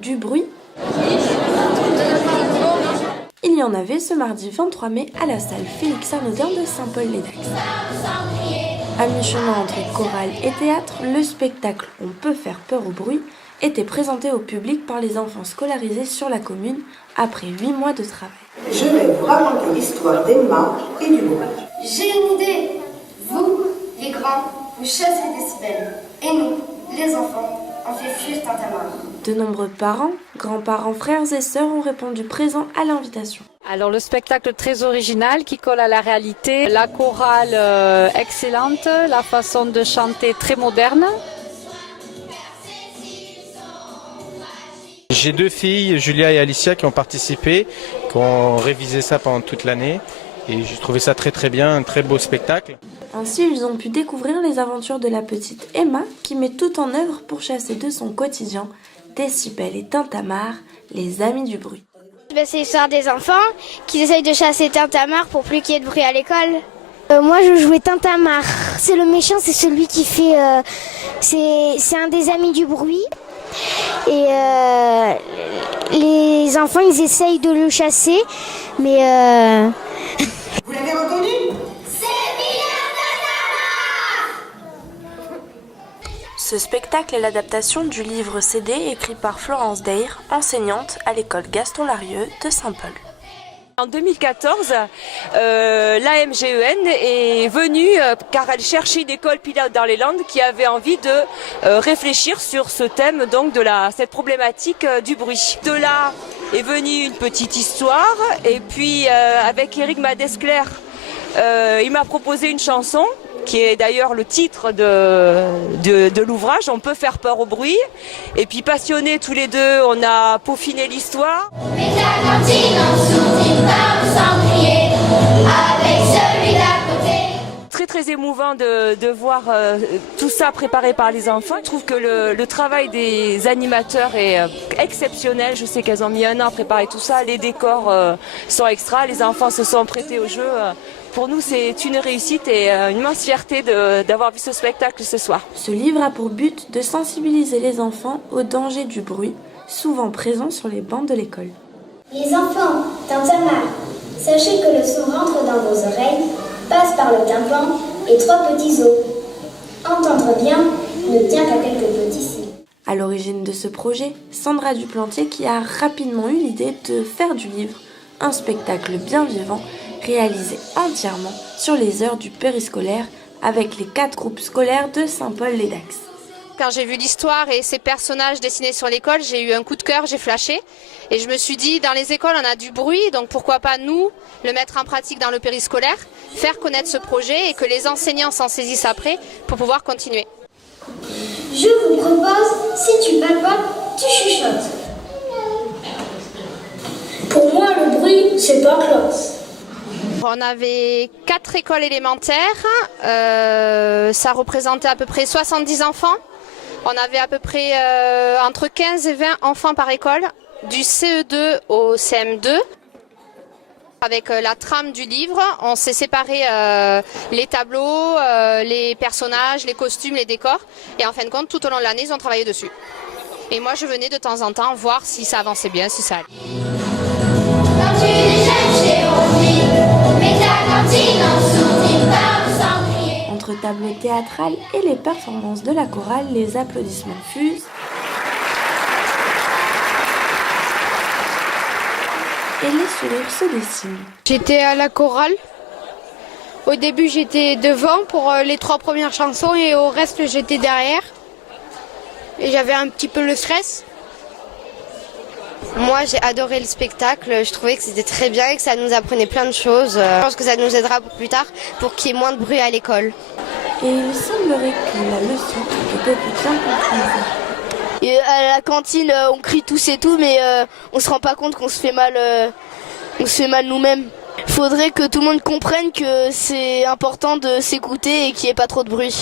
Du bruit. Il y en avait ce mardi 23 mai à la salle Félix Arnaudin de Saint-Paul-les-Dax. À mi-chemin entre chorale et théâtre, le spectacle On peut faire peur au bruit était présenté au public par les enfants scolarisés sur la commune après 8 mois de travail. Je vais vous raconter l'histoire d'Emma et du bruit. J'ai une idée. Vous, les grands, vous chassez les décibels. Et nous, les enfants, on fait fuir Tintamarre. De nombreux parents, grands-parents, frères et sœurs ont répondu présents à l'invitation. Alors le spectacle très original qui colle à la réalité, la chorale excellente, la façon de chanter très moderne. J'ai 2 filles, Julia et Alicia, qui ont participé, qui ont révisé ça pendant toute l'année. Et j'ai trouvé ça très bien, un très beau spectacle. Ainsi, ils ont pu découvrir les aventures de la petite Emma qui met tout en œuvre pour chasser de son quotidien Décibel et Tintamarre, les amis du bruit. C'est l'histoire des enfants qui essayent de chasser Tintamarre pour plus qu'il y ait de bruit à l'école. Moi je jouais Tintamarre. C'est le méchant, c'est celui qui fait... c'est un des amis du bruit. Et les enfants ils essayent de le chasser, mais... Vous l'avez reconnu? Ce spectacle est l'adaptation du livre CD écrit par Florence Deyre, enseignante à l'école Gaston Larieux de Saint-Paul. En 2014, l'AMGEN est venue car elle cherchait une école pilote dans les Landes qui avait envie de réfléchir sur ce thème donc de cette problématique du bruit. De là est venue une petite histoire et puis avec Éric Madescler, il m'a proposé une chanson qui est d'ailleurs le titre de l'ouvrage, On peut faire peur au bruit. Et puis passionnés tous les deux, on a peaufiné l'histoire. Mais ta cantine en dessous d'une femme sans crier, avec celui d'à côté. Très émouvant de voir tout ça préparé par les enfants. Je trouve que le travail des animateurs est exceptionnel. Je sais qu'elles ont mis 1 an à préparer tout ça. Les décors sont extra, les enfants se sont prêtés au jeu. Pour nous, c'est une réussite et une immense fierté d'avoir vu ce spectacle ce soir. Ce livre a pour but de sensibiliser les enfants au danger du bruit, souvent présent sur les bancs de l'école. Les enfants, Tintamarre, sachez que le son rentre dans vos oreilles, passe par le tympan et 3 petits os. Entendre bien ne tient qu'à quelques petits cils. À l'origine de ce projet, Sandra Duplantier qui a rapidement eu l'idée de faire du livre un spectacle bien vivant, réalisé entièrement sur les heures du périscolaire avec les 4 groupes scolaires de Saint-Paul-les-Dax. Quand j'ai vu l'histoire et ces personnages dessinés sur l'école, j'ai eu un coup de cœur, j'ai flashé. Et je me suis dit, dans les écoles, on a du bruit, donc pourquoi pas nous le mettre en pratique dans le périscolaire, faire connaître ce projet et que les enseignants s'en saisissent après pour pouvoir continuer. Je vous propose, si tu papotes, tu chuchotes. Pour moi, le bruit, c'est pas classe. On avait 4 écoles élémentaires, ça représentait à peu près 70 enfants. On avait à peu près entre 15 et 20 enfants par école, du CE2 au CM2. Avec la trame du livre, on s'est séparé les tableaux, les personnages, les costumes, les décors. Et en fin de compte, tout au long de l'année, ils ont travaillé dessus. Et moi, je venais de temps en temps voir si ça avançait bien, si ça allait. Quand tu déjeunes chez Rosie, mets ta cantine en dessous d'une femme sans crier. Entre tableaux théâtrales et les performances de la chorale, les applaudissements fusent. Et les sourires se dessinent. J'étais à la chorale. Au début j'étais devant pour les 3 premières chansons et au reste j'étais derrière. Et j'avais un petit peu le stress. Moi j'ai adoré le spectacle, je trouvais que c'était très bien et que ça nous apprenait plein de choses. Je pense que ça nous aidera pour plus tard pour qu'il y ait moins de bruit à l'école. Et il semblerait que la leçon était bien comprise. Et à la cantine on crie tous et tout mais on se rend pas compte qu'on se fait mal, nous-mêmes. Faudrait que tout le monde comprenne que c'est important de s'écouter et qu'il n'y ait pas trop de bruit.